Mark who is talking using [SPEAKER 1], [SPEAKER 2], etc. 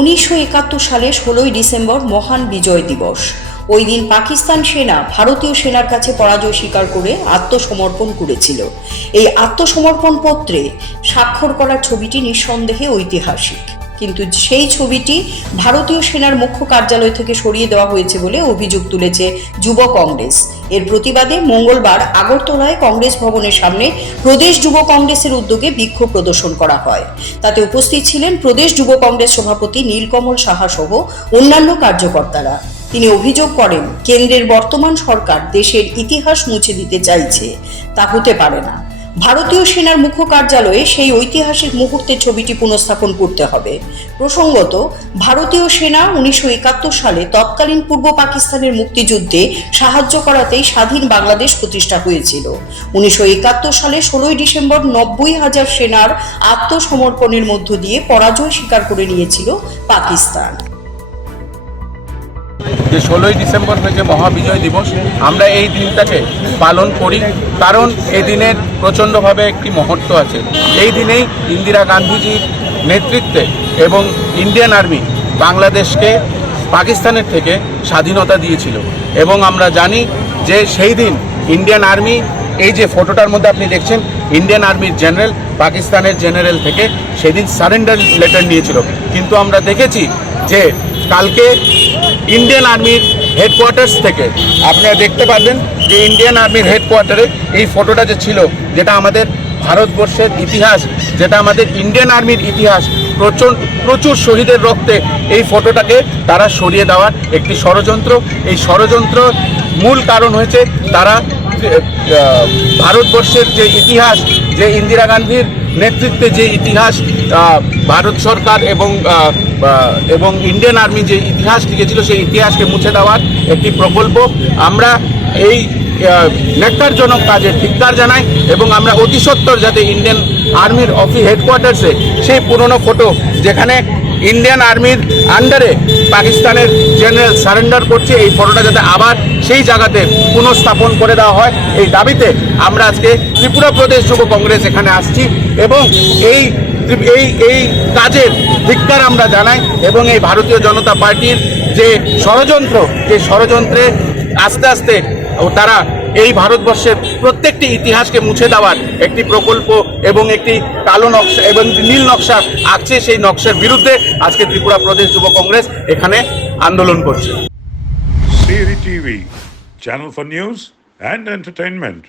[SPEAKER 1] উনিশশো একাত্তর সালে ষোলোই ডিসেম্বর মহান বিজয় দিবস। ওই দিন পাকিস্তান সেনা ভারতীয় সেনার কাছে পরাজয় স্বীকার করে আত্মসমর্পণ করেছিল। এই আত্মসমর্পণ পত্রে স্বাক্ষর করার ছবিটি নিঃসন্দেহে ঐতিহাসিক। কিন্তু সেই ছবিটি ভারতীয় সেনার মুখ্য কার্যালয় থেকে সরিয়ে দেওয়া হয়েছে বলে অভিযোগ তুলেছে যুব কংগ্রেস। এর প্রতিবাদে মঙ্গলবার আগরতলায় কংগ্রেস ভবনের সামনে প্রদেশ যুব কংগ্রেসের উদ্যোগে বিক্ষোভ প্রদর্শন করা হয়। তাতে উপস্থিত ছিলেন প্রদেশ যুব কংগ্রেস সভাপতি নীলকমল সাহা সহ অন্যান্য কার্যকর্তারা। তিনি অভিযোগ করেন, কেন্দ্রের বর্তমান সরকার দেশের ইতিহাস মুছে দিতে চাইছে। তা হতে পারে না। ভারতীয় সেনার মুখ্য কার্যালয়ে সেই ঐতিহাসিক মুহূর্তের ছবিটি পুনঃস্থাপন করতে হবে। প্রসঙ্গত, ভারতীয় সেনা উনিশশো একাত্তর সালে তৎকালীন পূর্ব পাকিস্তানের মুক্তিযুদ্ধে সাহায্য করাতেই স্বাধীন বাংলাদেশ প্রতিষ্ঠা হয়েছিল। উনিশশো একাত্তর সালে ষোলোই ডিসেম্বর নব্বই হাজার সেনার আত্মসমর্পণের মধ্য দিয়ে পরাজয় স্বীকার করে নিয়েছিল পাকিস্তান।
[SPEAKER 2] যে ষোলোই ডিসেম্বর হয়েছে মহাবিজয় দিবস, আমরা এই দিনটাকে পালন করি। কারণ এই দিনের প্রচণ্ডভাবে একটি মহত্ব আছে। এই দিনেই ইন্দিরা গান্ধীজির নেতৃত্বে এবং ইন্ডিয়ান আর্মি বাংলাদেশকে পাকিস্তানের থেকে স্বাধীনতা দিয়েছিল। এবং আমরা জানি যে সেই দিন ইন্ডিয়ান আর্মি, এই যে ফটোটার মধ্যে আপনি দেখছেন, ইন্ডিয়ান আর্মির জেনারেল পাকিস্তানের জেনারেল থেকে সেদিন সারেন্ডার লেটার নিয়েছিল। কিন্তু আমরা দেখেছি যে কালকে ইন্ডিয়ান আর্মির হেডকোয়ার্টার্স থেকে। আপনারা দেখতে পারবেন যে ইন্ডিয়ান আর্মির হেডকোয়ার্টারে এই ফটোটা যে ছিল, যেটা আমাদের ভারতবর্ষের ইতিহাস, যেটা আমাদের ইন্ডিয়ান আর্মির ইতিহাস প্রচুর প্রচুর শহীদের রক্তে এই ফটোটাকে তারা সরিয়ে দেওয়ার একটি ষড়যন্ত্র। এই ষড়যন্ত্র মূল কারণ হয়েছে তারা ভারতবর্ষের যে ইতিহাস, যে ইন্দিরা গান্ধীর নেতৃত্বে যে ইতিহাস ভারত সরকার এবং এবং ইন্ডিয়ান আর্মি যে ইতিহাস লিখেছিল, সেই ইতিহাসকে মুছে দেওয়ার একটি প্রকল্প। আমরা এই নেতারজনক ন্যাক্কারজনক কাজে ধিক্কার জানাই এবং আমরা অতি সত্বর যাতে ইন্ডিয়ান আর্মির অফিস হেডকোয়ার্টার্সে সেই পুরনো ফটো যেখানে ইন্ডিয়ান আর্মির আন্ডারে পাকিস্তানের জেনারেল সারেন্ডার করছে। এই ফটোটা যাতে আবার সেই জায়গাতে পুনঃস্থাপন করে দেওয়া হয়। এই দাবিতে আমরা আজকে ত্রিপুরা প্রদেশ যুব কংগ্রেস এখানে আসছি এবং এই এই এই কাজের ধিক্কার আমরা জানাই এবং এই ভারতীয় জনতা পার্টির যে ষড়যন্ত্র, যে ষড়যন্ত্রে আস্তে আস্তে তারা এই ভারতবর্ষের প্রত্যেকটি ইতিহাসকে মুছে দেওয়ার একটি প্রকল্প এবং একটি কালো নকশা এবং নীল নকশা আঁকছে সেই নকশার বিরুদ্ধে আজকে ত্রিপুরা প্রদেশ যুব কংগ্রেস এখানে আন্দোলন করছে
[SPEAKER 3] TV channel for news and entertainment.